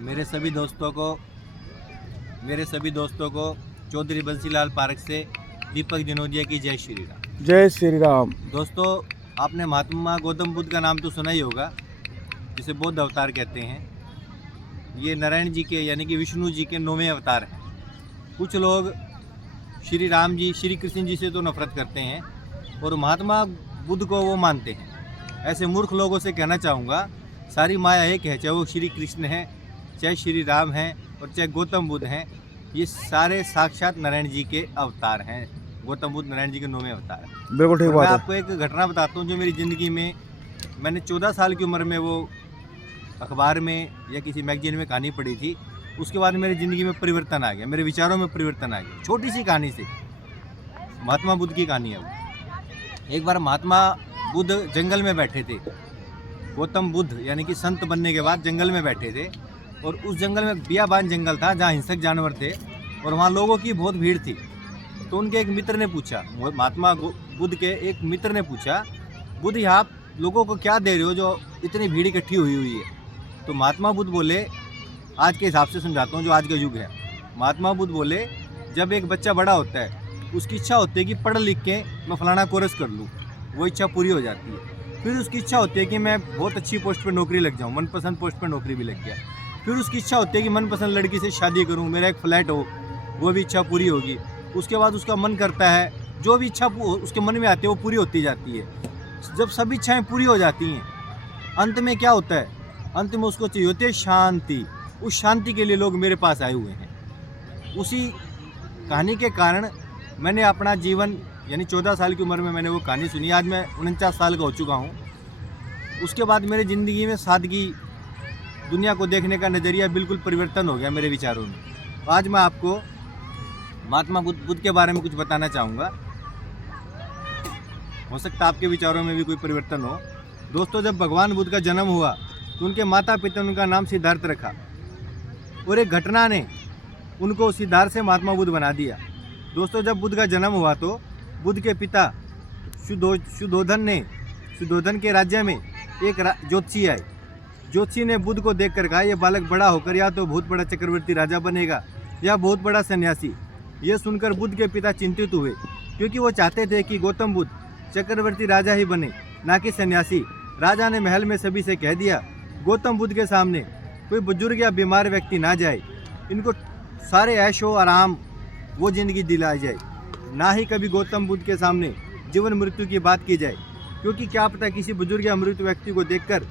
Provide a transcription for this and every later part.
मेरे सभी दोस्तों को चौधरी बंसीलाल पार्क से दीपक जनोदिया की जय श्री राम। जय श्री राम। दोस्तों, आपने महात्मा गौतम बुद्ध का नाम तो सुना ही होगा, जिसे बौद्ध अवतार कहते हैं। ये नारायण जी के यानी कि विष्णु जी के 9वें अवतार हैं। कुछ लोग श्री राम जी, श्री कृष्ण जी से तो नफरत करते हैं और महात्मा बुद्ध को वो मानते हैं। ऐसे मूर्ख लोगों से कहना चाहूँगा, सारी माया एक है, चाहे वो श्री कृष्ण है, चाहे श्री राम हैं और चाहे गौतम बुद्ध हैं। ये सारे साक्षात नारायण जी के अवतार हैं। गौतम बुद्ध नारायण जी के 9वें अवतार हैं। बिल्कुल ठीक मैं बात है। आपको एक घटना बताता हूँ जो मेरी ज़िंदगी में, मैंने 14 साल की उम्र में वो अखबार में या किसी मैगजीन में कहानी पढ़ी थी। उसके बाद मेरी ज़िंदगी में परिवर्तन आ गया, मेरे विचारों में परिवर्तन आ गया। छोटी सी कहानी से, महात्मा बुद्ध की कहानी है वो। एक बार महात्मा बुद्ध जंगल में बैठे थे। गौतम बुद्ध यानी कि संत बनने के बाद जंगल में बैठे थे और उस जंगल में बियाबान जंगल था जहाँ हिंसक जानवर थे और वहाँ लोगों की बहुत भीड़ थी। तो उनके एक मित्र ने पूछा, महात्मा बुद्ध के एक मित्र ने पूछा, बुद्ध यहाँ आप लोगों को क्या दे रहे हो जो इतनी भीड़ इकट्ठी हुई है? तो महात्मा बुद्ध बोले, आज के हिसाब से समझाता हूँ जो आज का युग है। महात्मा बुद्ध बोले, जब एक बच्चा बड़ा होता है उसकी इच्छा होती है कि पढ़ लिख के मैं फलाना कोर्स कर लूँ, वो इच्छा पूरी हो जाती है। फिर उसकी इच्छा होती है कि मैं बहुत अच्छी पोस्ट पर नौकरी लग जाऊँ, मनपसंद पोस्ट पर नौकरी भी लग गया। फिर उसकी इच्छा होती है कि मनपसंद लड़की से शादी करूँ, मेरा एक फ्लैट हो, वो भी इच्छा पूरी होगी। उसके बाद उसका मन करता है, जो भी इच्छा उसके मन में आती है वो पूरी होती जाती है। जब सभी इच्छाएँ पूरी हो जाती हैं, अंत में क्या होता है? अंत में उसको चाहिए होती है शांति। उस शांति के लिए लोग मेरे पास आए हुए हैं। उसी कहानी के कारण मैंने अपना जीवन यानी 14 साल की उम्र में मैंने वो कहानी सुनी। आज मैं 49 साल का हो चुका हूँ। उसके बाद मेरी ज़िंदगी में सादगी, दुनिया को देखने का नज़रिया बिल्कुल परिवर्तन हो गया मेरे विचारों में। आज मैं आपको महात्मा बुद्ध के बारे में कुछ बताना चाहूँगा। हो सकता है आपके विचारों में भी कोई परिवर्तन हो। दोस्तों, जब भगवान बुद्ध का जन्म हुआ तो उनके माता पिता ने उनका नाम सिद्धार्थ रखा और एक घटना ने उनको सिद्धार्थ से महात्मा बुद्ध बना दिया। दोस्तों, जब बुद्ध का जन्म हुआ तो बुद्ध के पिता शुद्धोधन के राज्य में एक ज्योतिषी आए। ज्योतिषी ने बुद्ध को देखकर कहा, यह बालक बड़ा होकर या तो बहुत बड़ा चक्रवर्ती राजा बनेगा या बहुत बड़ा सन्यासी। यह सुनकर बुद्ध के पिता चिंतित हुए, क्योंकि वो चाहते थे कि गौतम बुद्ध चक्रवर्ती राजा ही बने, ना कि सन्यासी। राजा ने महल में सभी से कह दिया, गौतम बुद्ध के सामने कोई बुजुर्ग या बीमार व्यक्ति ना जाए, इनको सारे ऐशो आराम वो ज़िंदगी दिलाई जाए, ना ही कभी गौतम बुद्ध के सामने जीवन मृत्यु की बात की जाए, क्योंकि क्या पता किसी बुजुर्ग या मृत्यु व्यक्ति को देखकर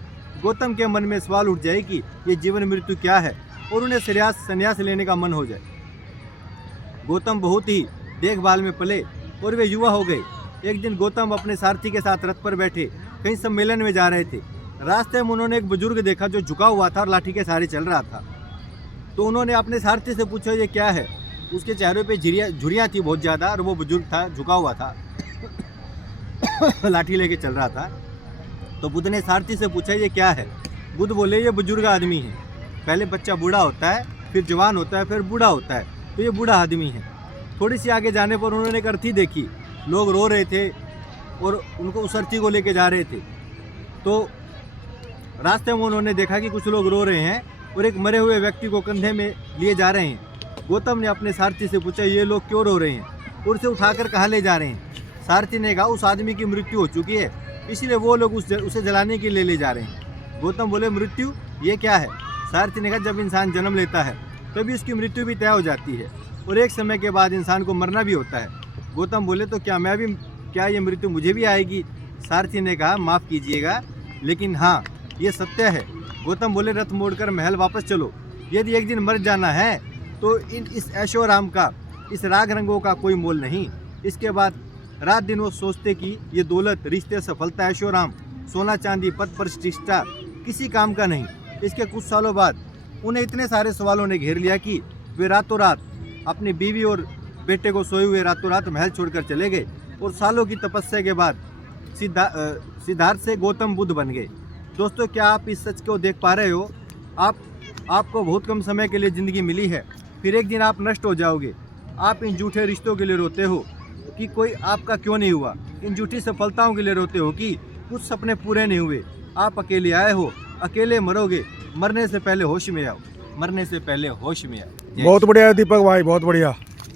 गौतम के मन में सवाल उठ जाए कि ये जीवन मृत्यु क्या है और उन्हें संन्यास लेने का मन हो जाए। गौतम बहुत ही देखभाल में पले और वे युवा हो गए। एक दिन गौतम अपने सारथी के साथ रथ पर बैठे कहीं सम्मेलन में जा रहे थे। रास्ते में उन्होंने एक बुजुर्ग देखा जो झुका हुआ था और लाठी के सहारे चल रहा था। तो उन्होंने अपने सारथी से पूछा, ये क्या है? उसके चेहरे पे झुर्रियाँ थी बहुत ज़्यादा और वो बुजुर्ग था, झुका हुआ था, लाठी लेके चल रहा था। तो बुद्ध ने सारथी से पूछा, ये क्या है? बुद्ध बोले, ये बुजुर्ग आदमी है। पहले बच्चा बूढ़ा होता है, फिर जवान होता है, फिर बूढ़ा होता है, तो ये बूढ़ा आदमी है। थोड़ी सी आगे जाने पर उन्होंने एक अर्थी देखी, लोग रो रहे थे और उनको उस अर्थी को लेके जा रहे थे। तो रास्ते में उन्होंने देखा कि कुछ लोग रो रहे हैं और एक मरे हुए व्यक्ति को कंधे में लिए जा रहे हैं। गौतम ने अपने सारथी से पूछा, ये लोग क्यों रो रहे हैं और उसे उठाकर कहाँ ले जा रहे हैं? सारथी ने कहा, उस आदमी की मृत्यु हो चुकी है, इसलिए वो लोग उसे जलाने के लिए ले जा रहे हैं। गौतम बोले, मृत्यु ये क्या है? सारथी ने कहा, जब इंसान जन्म लेता है तभी उसकी मृत्यु भी तय हो जाती है और एक समय के बाद इंसान को मरना भी होता है। गौतम बोले, तो क्या ये मृत्यु मुझे भी आएगी? सारथी ने कहा, माफ़ कीजिएगा, लेकिन हाँ, ये सत्य है। गौतम बोले, रथ मोड़कर महल वापस चलो। यदि एक दिन मर जाना है तो इस ऐशो आराम का, इस राग रंगों का कोई मोल नहीं। इसके बाद रात दिन वो सोचते कि ये दौलत, रिश्ते, सफलता, ऐशो आराम, सोना चांदी, पद प्रतिष्ठा किसी काम का नहीं। इसके कुछ सालों बाद उन्हें इतने सारे सवालों ने घेर लिया कि वे रातों रात अपनी बीवी और बेटे को सोए हुए रातों रात महल छोड़कर चले गए और सालों की तपस्या के बाद सिद्धार्थ से गौतम बुद्ध बन गए। दोस्तों, क्या आप इस सच को देख पा रहे हो? आपको बहुत कम समय के लिए ज़िंदगी मिली है, फिर एक दिन आप नष्ट हो जाओगे। आप इन झूठे रिश्तों के लिए रोते हो कि कोई आपका क्यों नहीं हुआ, इन झूठी सफलताओं के लिए रोते हो कि कुछ सपने पूरे नहीं हुए। आप अकेले आए हो, अकेले मरोगे, मरने से पहले होश में आओ। मरने से पहले होश में आए। जय बहुत बढ़िया दीपक भाई, बहुत बढ़िया।